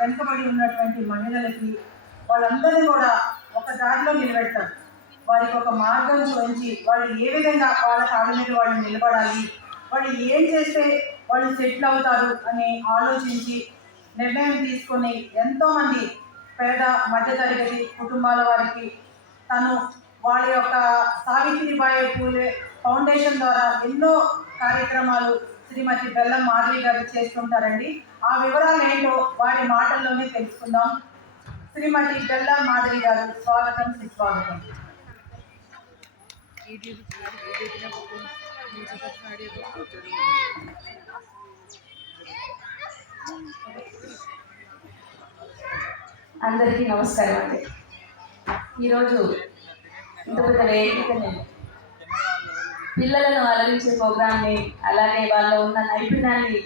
వెనుకబడి ఉన్నటువంటి మహిళలకి వాళ్ళందరినీ కూడా ఒక దారిలో నిలబెడతారు. వారికి ఒక మార్గం చూపించి వాళ్ళు ఏ విధంగా వాళ్ళ కాళ్ళ మీద వాళ్ళు నిలబడాలి, వాళ్ళు ఏం చేస్తే వాళ్ళు సెటిల్ అవుతారు అని ఆలోచించి నిర్ణయం తీసుకొని ఎంతోమంది పేద మధ్యతరగతి కుటుంబాల వారికి తను వాళ్ళ యొక్క సావిత్రిబాయి పూలే ఫౌండేషన్ ద్వారా ఎన్నో కార్యక్రమాలు శ్రీమతి బెల్లం మాధవి గారు చేస్తుంటారండి. ఆ వివరాలు ఏంటో వారి మాటల్లోనే తెలుసుకుందాం. శ్రీమతి బెల్లం మాధవి గారు, స్వాగతం, సుస్వాగతం. అందరికీ నమస్కారం అండి. ఈరోజు ఇంత పెద్ద వేదికని పిల్లలను అలరించే ప్రోగ్రామ్ని, అలాగే వాళ్ళలో ఉన్న నైపుణ్యాన్ని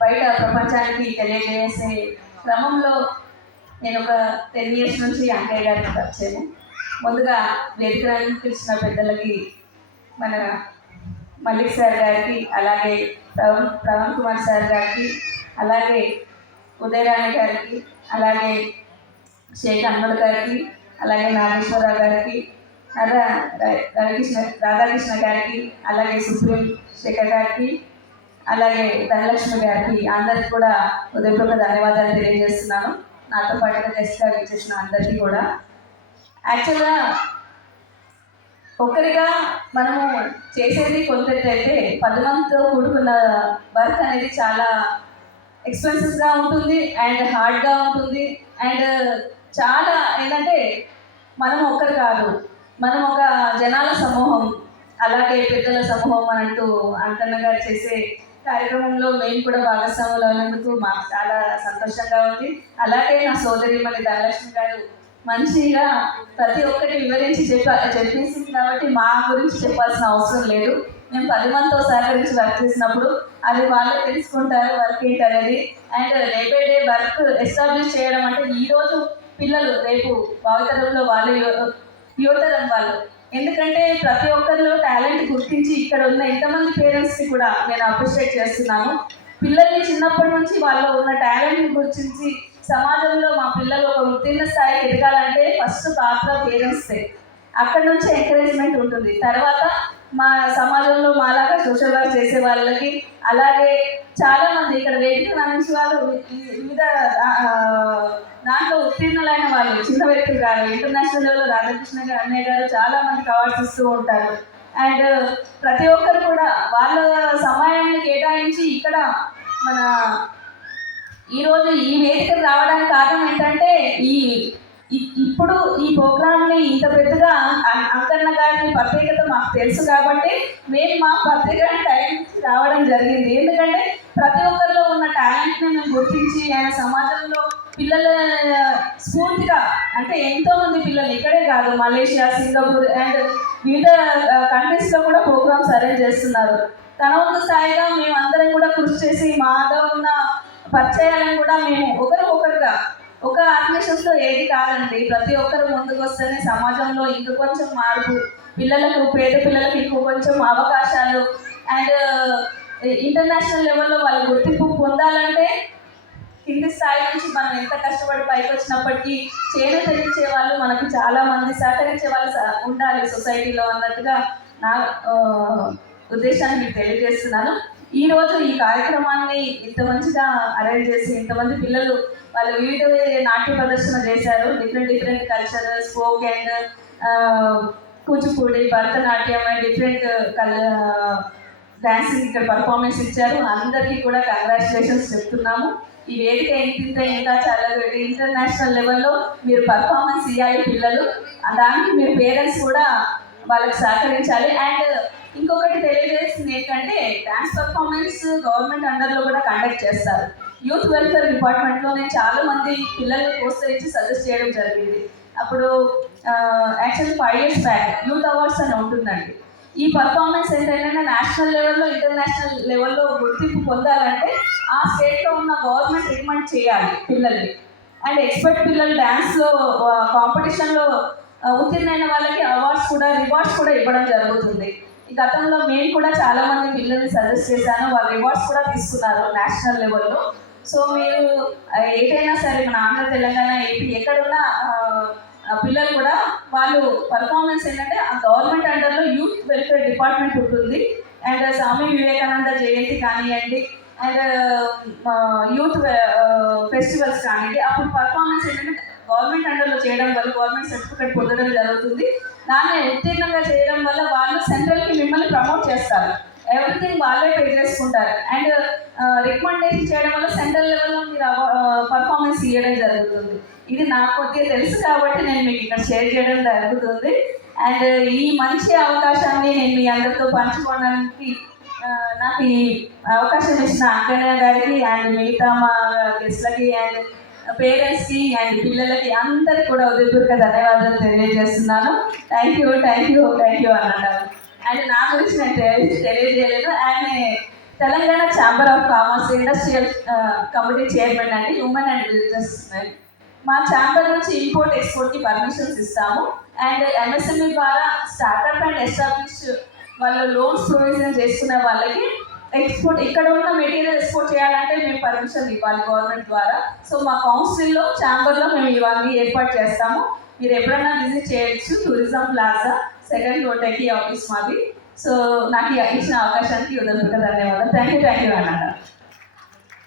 బయట ప్రపంచానికి తెలియజేసే క్రమంలో నేను ఒక 10 years నుంచి అంకయ్య గారికి వచ్చాను. ముందుగా వేదికలను పిలిచిన పెద్దలకి, మన మల్లిక్ సార్ గారికి, అలాగే ప్రవణ్ కుమార్ సార్ గారికి, అలాగే ఉదయరాణి గారికి, అలాగే షేక్ అన్వర్ గారికి, అలాగే నాగేశ్వరరావు గారికి, రాధాకృష్ణ గారికి, అలాగే సుప్రీం శేఖర్ గారికి, అలాగే ధనలక్ష్మి గారికి అందరికి కూడా హృదయపూర్వక ధన్యవాదాలు తెలియజేస్తున్నాను. నాతో పాటుగా గెస్ట్గా వచ్చేసిన అందరికీ కూడా. యాక్చువల్గా ఒక్కరిగా మనము చేసేది కొంతైతే 10 మందితో కూడుకున్న వర్క్ అనేది చాలా ఎక్స్పెన్సివ్గా ఉంటుంది అండ్ హార్డ్గా ఉంటుంది. అండ్ చాలా ఏంటంటే మనం ఒక్కరు కాదు, మనం ఒక జనాల సమూహం, అలాగే పెద్దల సమూహం అంటూ అంకన్న గారు చేసే కార్యక్రమంలో మేము కూడా భాగస్వాములు అయినందుకు మాకు చాలా సంతోషంగా ఉంది. అలాగే నా సోదరి మన ధనలక్ష్మి గారు మంచిగా ప్రతి ఒక్కటి వివరించి చెప్పేసింది కాబట్టి మా గురించి చెప్పాల్సిన అవసరం లేదు. మేము 10 మందితో సహకరించి వర్క్ చేసినప్పుడు అది వాళ్ళే తెలుసుకుంటారు వర్క్ ఏంటనేది. And day by day work establish చేయడం అంటే ఈరోజు పిల్లలు రేపు భావితరంలో వాళ్ళు యువతరం వాళ్ళు, ఎందుకంటే ప్రతి ఒక్కరిలో టాలెంట్ గుర్తించి ఇక్కడ ఉన్న ఎంతమంది పేరెంట్స్ని కూడా నేను అప్రిషియేట్ చేస్తున్నాను. పిల్లల్ని చిన్నప్పటి నుంచి వాళ్ళలో ఉన్న టాలెంట్ని గుర్తించి సమాజంలో మా పిల్లలు ఒక ఉత్తీర్ణ స్థాయికి ఎదగాలంటే ఫస్ట్ పాత్ర పేరెంట్స్దే. అక్కడ నుంచి ఎంకరేజ్మెంట్ ఉంటుంది. తర్వాత మా సమాజంలో మాలాగా సోషల్ వర్క్ చేసే వాళ్ళకి, అలాగే చాలామంది ఇక్కడ వేదిక నుంచి వాళ్ళు వివిధ దాంట్లో ఉత్తీర్ణులైన వాళ్ళు, చిన్న వ్యక్తులు కాదు, ఇంటర్నేషనల్ లెవెల్లో రాధాకృష్ణ గారు అన్నయ్య గారు చాలామందికి అవార్డ్స్ ఇస్తూ ఉంటారు. అండ్ ప్రతి ఒక్కరు కూడా వాళ్ళ సమయాన్ని కేటాయించి ఇక్కడ మన ఈరోజు ఈ వేదికకు రావడానికి కారణం ఏంటంటే ఇప్పుడు ఈ ప్రోగ్రామ్ని ఇంత పెద్దగా అంకన్న గారి ప్రత్యేకత మాకు తెలుసు కాబట్టి మేము మా ప్రత్యేక టైం రావడం జరిగింది. ఎందుకంటే ప్రతి ఒక్కరిలో ఉన్న టాలెంట్ని మేము గుర్తించి ఆయన సమాజంలో పిల్లల స్ఫూర్తిగా, అంటే ఎంతోమంది పిల్లలు ఇక్కడే కాదు, మలేషియా, సింగపూర్ అండ్ వివిధ కంట్రీస్లో కూడా ప్రోగ్రామ్స్ అరేంజ్ చేస్తున్నారు. తన వంతు స్థాయిగా మేము అందరం కూడా కృషి చేసి మాలో ఉన్న పరిచయాలను కూడా మేము ఒకరికొకరుగా, ఒక ఆర్గనైజేషన్స్లో ఏది కాదండి, ప్రతి ఒక్కరు ముందుకు వస్తేనే సమాజంలో ఇంక కొంచెం మార్పు, పిల్లలకు, పేద పిల్లలకు ఇంకో కొంచెం అవకాశాలు అండ్ ఇంటర్నేషనల్ లెవెల్లో వాళ్ళు గుర్తింపు పొందాలంటే కింది స్థాయి నుంచి మనం ఎంత కష్టపడి పైకి వచ్చినప్పటికీ చేయూతనిచ్చే వాళ్ళు మనకు చాలామంది, సహకరించే వాళ్ళు ఉండాలి సొసైటీలో అన్నట్టుగా నా ఉద్దేశాన్ని మీకు తెలియజేస్తున్నాను. ఈరోజు ఈ కార్యక్రమాన్ని ఇంత మంచిగా అరేంజ్ చేసి ఇంతమంది పిల్లలు వాళ్ళు వివిధ నాట్య ప్రదర్శన చేశారు. Different culture, spoke and Kuchipudi, Bharatanatyam and different dancing ఇక్కడ పర్ఫార్మెన్స్ ఇచ్చారు. అందరికీ కూడా కంగ్రాచులేషన్స్ చెప్తున్నాము. ఈ వేదిక ఇంకా చాలా ఇంటర్నేషనల్ లెవెల్లో మీరు పర్ఫార్మెన్స్ ఇవ్వాలి పిల్లలు, దానికి మీరు పేరెంట్స్ కూడా వాళ్ళకి సహకరించాలి. అండ్ ఇంకొకటి తెలియజేసింది ఏంటంటే డాన్స్ పర్ఫార్మెన్స్ గవర్నమెంట్ అండర్లో కూడా కండక్ట్ చేస్తారు. యూత్ వెల్ఫేర్ డిపార్ట్మెంట్లో నేను చాలామంది పిల్లల్ని ప్రోత్సహించి సజెస్ట్ చేయడం జరిగింది. అప్పుడు actually 5 years back youth awards అని ఉంటుందండి. ఈ పర్ఫార్మెన్స్ ఏంటంటే నేషనల్ లెవెల్లో, ఇంటర్నేషనల్ లెవెల్లో గుర్తింపు పొందాలంటే ఆ స్టేట్లో ఉన్న గవర్నమెంట్ రికమెండ్ చేయాలి పిల్లల్ని. అండ్ ఎక్స్పర్ట్ పిల్లలు డ్యాన్స్లో కాంపిటీషన్లో ఉత్తీర్ణైన వాళ్ళకి అవార్డ్స్ కూడా, రివార్డ్స్ కూడా ఇవ్వడం జరుగుతుంది. ఈ గతంలో మేము కూడా చాలామంది పిల్లల్ని సజెస్ట్ చేశాను, వాళ్ళు రివార్డ్స్ కూడా తీసుకున్నారు నేషనల్ లెవెల్లో. సో మీరు ఏదైనా సరే మన ఆంధ్ర తెలంగాణ ఏపీ ఎక్కడున్నా పిల్లలు కూడా వాళ్ళు పర్ఫార్మెన్స్ ఏంటంటే ఆ గవర్నమెంట్ అండర్లో యూత్ వెల్ఫేర్ డిపార్ట్మెంట్ ఉంటుంది. అండ్ స్వామి వివేకానంద జయంతి కానివ్వండి, అండ్ యూత్ ఫెస్టివల్స్ కానివ్వండి, అప్పుడు పర్ఫార్మెన్స్ ఏంటంటే గవర్నమెంట్ అండర్లో చేయడం వల్ల గవర్నమెంట్ సర్టిఫికేట్ పొందడం జరుగుతుంది. దాన్ని ఉత్తీర్ణంగా చేయడం వల్ల వాళ్ళు సెంట్రల్కి మిమ్మల్ని ప్రమోట్ చేస్తారు. ఎవ్రీథింగ్ వాళ్ళే పే చేసుకుంటారు. అండ్ రికమెండేషన్ చేయడం వల్ల సెంట్రల్ లెవెల్లో మీరు పర్ఫార్మెన్స్ ఇవ్వడం జరుగుతుంది. ఇది నాకు కొద్దిగా తెలుసు కాబట్టి నేను మీకు ఇక్కడ షేర్ చేయడం జరుగుతుంది. అండ్ ఈ మంచి అవకాశాన్ని నేను మీ అందరితో పంచుకోవడానికి నాకు ఈ అవకాశం ఇచ్చిన అంకయ్య గారికి అండ్ మిగతా మా గెస్ట్లకి అండ్ పేరెంట్స్కి అండ్ పిల్లలకి అందరికి కూడా హృదయపూర్వక ధన్యవాదాలు తెలియజేస్తున్నాను. థ్యాంక్ యూ అన్నారు. అండ్ నా గురించి నేను తెలియజేయలేదు. ఆయన Telangana chamber of commerce industrial committee chairman అండి, ఉమెన్ అండ్ బిజినెస్. మా ఛాంబర్ నుంచి ఇంపోర్ట్ ఎక్స్పోర్ట్కి పర్మిషన్స్ ఇస్తాము. అండ్ ఎంఎస్ఎంఈ ద్వారా స్టార్టప్ అండ్ ఎస్టాబ్లిష్ వాళ్ళు లోన్స్ ప్రొవిజన్ చేసుకునే వాళ్ళకి ఎక్స్పోర్ట్ ఇక్కడ ఉన్న మెటీరియల్ ఎక్స్పోర్ట్ చేయాలంటే మేము పర్మిషన్ ఇవ్వాలి గవర్నమెంట్ ద్వారా. సో మా కౌన్సిల్లో ఛాంబర్లో మేము ఇవన్నీ ఏర్పాటు చేస్తాము. మీరు ఎప్పుడైనా విజిట్ చేయొచ్చు. టూరిజం ప్లాజా, సెకండ్ రోటెకి ఆఫీస్ మాది. సో నాకు ఇచ్చిన అవకాశానికి హృదయపూర్వక ధన్యవాదాలు. థ్యాంక్ యూ అన్నమాట.